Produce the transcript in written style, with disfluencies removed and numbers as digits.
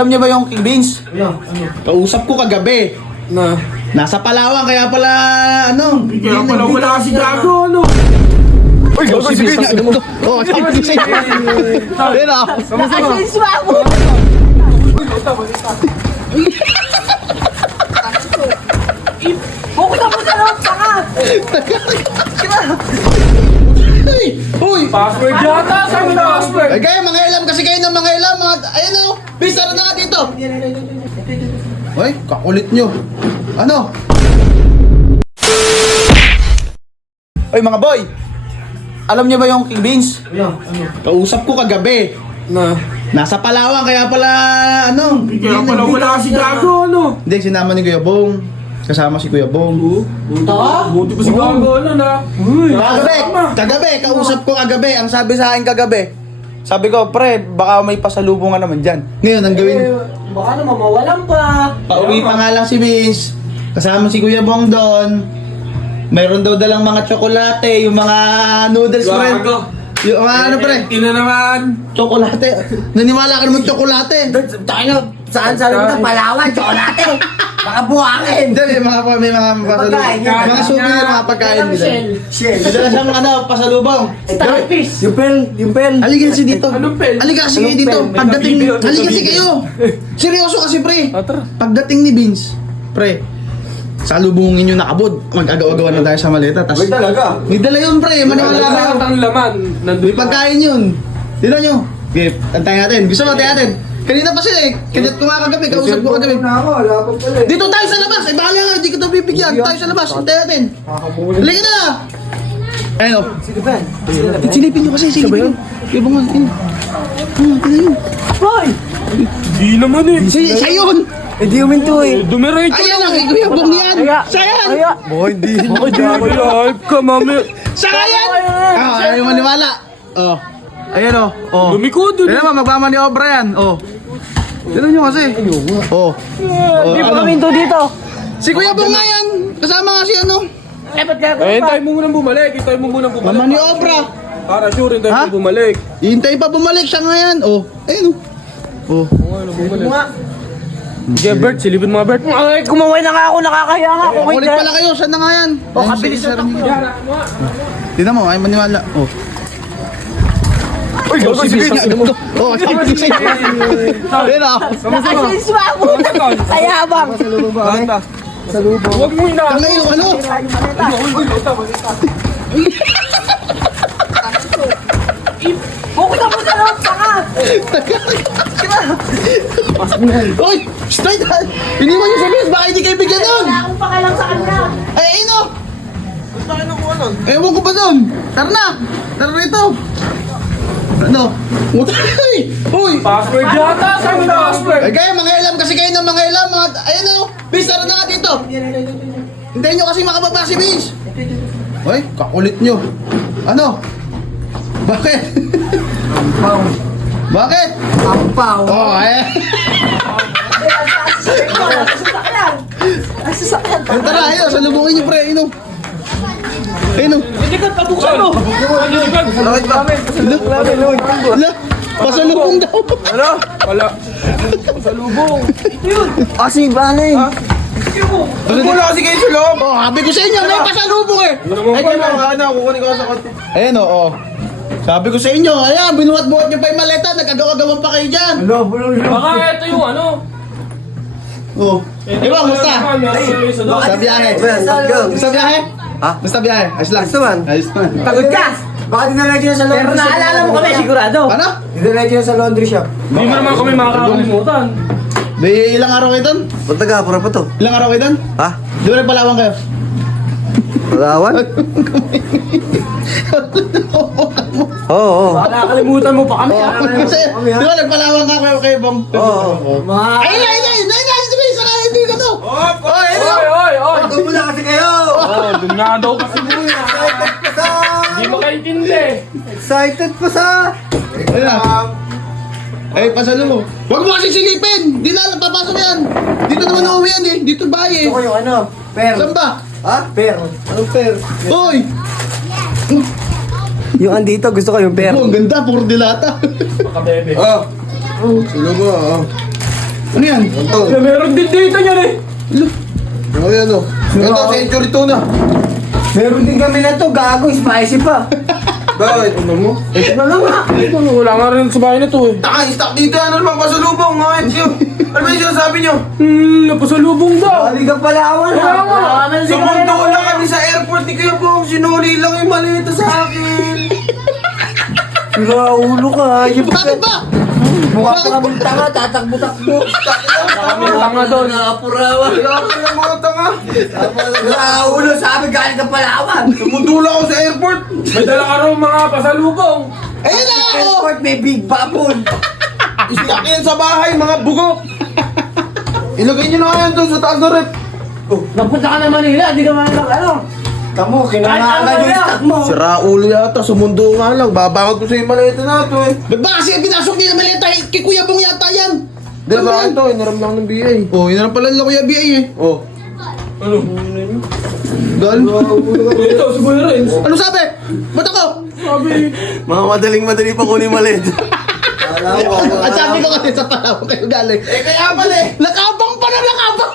Alam niyo ba yung King Beans? Ano? Kausap ko kagabi. Nasa Palawan, kaya pala, ano? Kaya pala wala si Gago, ano? Uy, si Beans na. Oh, si Beans. Ayun ah. Nakasin si Mamo! Bukod ako sa loob, saka! Uy! Password yata, sabi na password. Ay, kaya mga ilam kasi kayo ng mga ilam. Ayan o. Beans, tara na nga dito. Uy, kakulit nyo. Ano? Uy, mga boy. Alam niyo ba yung King Beans? Ano? Kausap ko kagabi. Nasa Palawan, kaya pala, ano? Kaya pala wala si Gago, ano? Hindi, sinama ni Kuya Bong. Kasama si Kuya Bong. Buti pa si Gago, ano na? Kagabi, kausap ko kagabi. Ang sabi sa akin kagabi, sabi ko, pre, baka may pasalubungan naman dyan. Ngayon, ang gawin, Baka naman mawalan pa. pauwi pa nga lang si Vince. Kasama si Kuya Bong doon. Mayroon daw dalang mga tsokolate, yung mga noodles, pre. Yung mga ano, pre? Ina naman. Tsokolate. Naniwala ka naman tsokolate. Tayo, saan sabi mo na Palawan, tsokolate? Baka buhangin. Hindi, may mga Pagkain niya. mga souvenir, mga pagkain nila. Shell. Dala siyang ano, pasalubong. Starfish. Yung pel. Halika kasi dito. Anong pel? Halika kasi kayo dito. Pagdating, halika kasi kayo. Seryoso kasi, pre. Tara. Pagdating ni Vince, pre, salubungin nyo nakabod. Mag-agaw-agawan na tayo sa maleta. Tas, talaga. may dala yun, pre. Maniwala kayo. Lahat ang laman. May pagkain yun. Tignan nyo. Okay, antayin natin. Gusto mo, antayin natin. Kanina pa sila eh. Kanina ko nga kagabi. Kausap ko kagabi. Dito tayo sa labas. Eh, bahala nga. Hindi ko ito bibigyan. Tayo sa labas. Antayin natin. Halika na. Ayun o. Silipin nyo kasi. Silipin nyo. Kaya bang ano? Tignan nyo. Hoy! Di naman eh. Siya yun. Hindi huminto eh. Dumiretso Ayan ang Kuya Bong yan. Siya yan. Hindi. Live ka, mami. Siya nga yan. Ayaw maniwala. Oh. Ayan o. Oh. Lumiko doon. Tignan mo, magmamaniobra yan. Oh. Tignan nyo kasi. Oh. Hindi Ano? pa huminto dito. Si Kuya Bong nga yan. Kasama nga si ano. Eh, ba't gagawin Eh, pa? hintay mo munang bumalik. Hintay mo munang bumalik. Mamaniobra. Para sure, hintay Ha? mo bumalik. Hintay pa bumalik siya nga yan. Oh. Ayun o. Oh. Mga, Sige, Bert. Silipin mga Bert. ay, kumaway na nga ako, nakakaya nga ako. Kulit pala kayo. Saan na nga yan? Oh, kabilis na takbo. Tignan mo, ay maniwala. Oh. Uy, si Vince na. Oh, si Vince. Ayun o. Nakasin si Mamo! Sayabang! Huwag mo ina. Ang ngayon, ano? Bukod ako sa loob, saka! Uy! Straight! Iniwan niyo si Vince. Baka hindi kayo bigyan nun. Wala akong pakialam sa kanya. Ay, ayun o. Ewan ko ba doon? Tara na! Tara rito! Ano? Utay! Uy! Password yata, sabi na password. Ay kaya mga ilam kasi kayo ng mga ilam. Ayun o! Vince, tara na nga dito! Hintayin nyo kasi makababa si Vince! Uy, kakulit nyo. Ano? Bakit? Bakit? Ampaw. Oh, eh. Ang sasakyan. Ay, tara, ayun. Salubungin nyo, pre. Ayun o. Ayun o. Hindi ka pabuksan mo. Ala, pasalubong daw. Ano? Wala. Pasalubong. Kasi ba na eh? Wala kasi kayo sa loob. Oh, sabi ko sa inyo, may pasalubong eh. Ay, Kukunin ko sa kote. Ayun o, oh. Sabi ko sa inyo, ayan, binuhat-buhat nyo pa yung maleta, nagkagawa-gawan pa kayo dyan. Baka ito yung ano. Oh. Ewan, musta? Sa biyahe. Gusto biyahe? Ha? Gusto biyahe? Ayos lang. Gusto man. Ayos man. Pagod ka. Baka dinaredy na sa laundry Pero shop. naalala mo kami, sigurado. Ano? Dinaredy na sa laundry shop. Hindi mo naman kami makakalimutan. Di ilang araw kayo doon? Ba't nag-aapura pa to? Ilang araw kayo doon? Ha? Di ba nagpalawang kayo? Palawan? Oo. Baka nakakalimutan mo pa kami. Kasi, di ba nagpalawang ka kayo Bong? Oo. Ay, hindi ka to. Oy, oy, oy. Ito muna kasi kayo! Oh, dumnado kasi mo yan. Excited pa sa... Hindi makaintindi. Excited pa sa... Ayun na. Ay, pasalo mo. Huwag mo kasi silipin! Di na, papasok yan. Dito naman uuwi yan eh. Dito bahay eh. Ito ko yung ano? Per. Saan ba? Ha? Per. Anong per? Hoy! Yung andito, gusto ko yung per. Oh, ang ganda. Puro dilata. Makabebe. Oh. Sino mo? Oh. Ano yan? Meron din dito niyan eh. Ano yan o? Ito, century tuna. Meron din kami na to, gago, spicy pa. Bakit? Ano mo? Ito na lang ha. Wala nga rin sa bahay na to eh. Taka, stock dito. Ano naman pasalubong? Mga ito. Ano ba yung sinasabi nyo? Napasalubong daw. Bali ka Palawan ha. Sumundo lang kami sa airport ni Kuya Bong. Sinuli lang yung malita sa akin. Sira ulo ka, hayop ka. Bakit ba? Mukha pa kami tanga, tatakbo-takbo. Kami tanga doon. Nakapurawa. Kaya ako lang mga tanga. Sira ulo, sabi galing ka Palawan. Sumundo lang ako sa airport. May dala ka raw mga pasalubong. Ayun na ako! Airport may big babon. Stock yan sa bahay, mga bugok. Ilagay nyo na nga yan doon sa taas ng rep. Napunta ka na Manila, di ka man ano. Tamo, kinangalan yung stock mo. Sira ulo yata, sumundo nga lang. Babangon ko sa yung malita na ito eh. Ba't ba kasi pinasok niya na malita kay Kuya Bong yata yan? Di ba ito, inaram lang ng BA. Oh, yun na pala nila Kuya BA eh. Oh. Ano? Gal? Ito, si Kuya Renz. Ano sabi? Ba't ako? Sabi, Mga madali pa kunin malit. At sabi ko kasi sa Palawan kayo galing. Eh kaya pala eh. Nakabang pa na nakabang!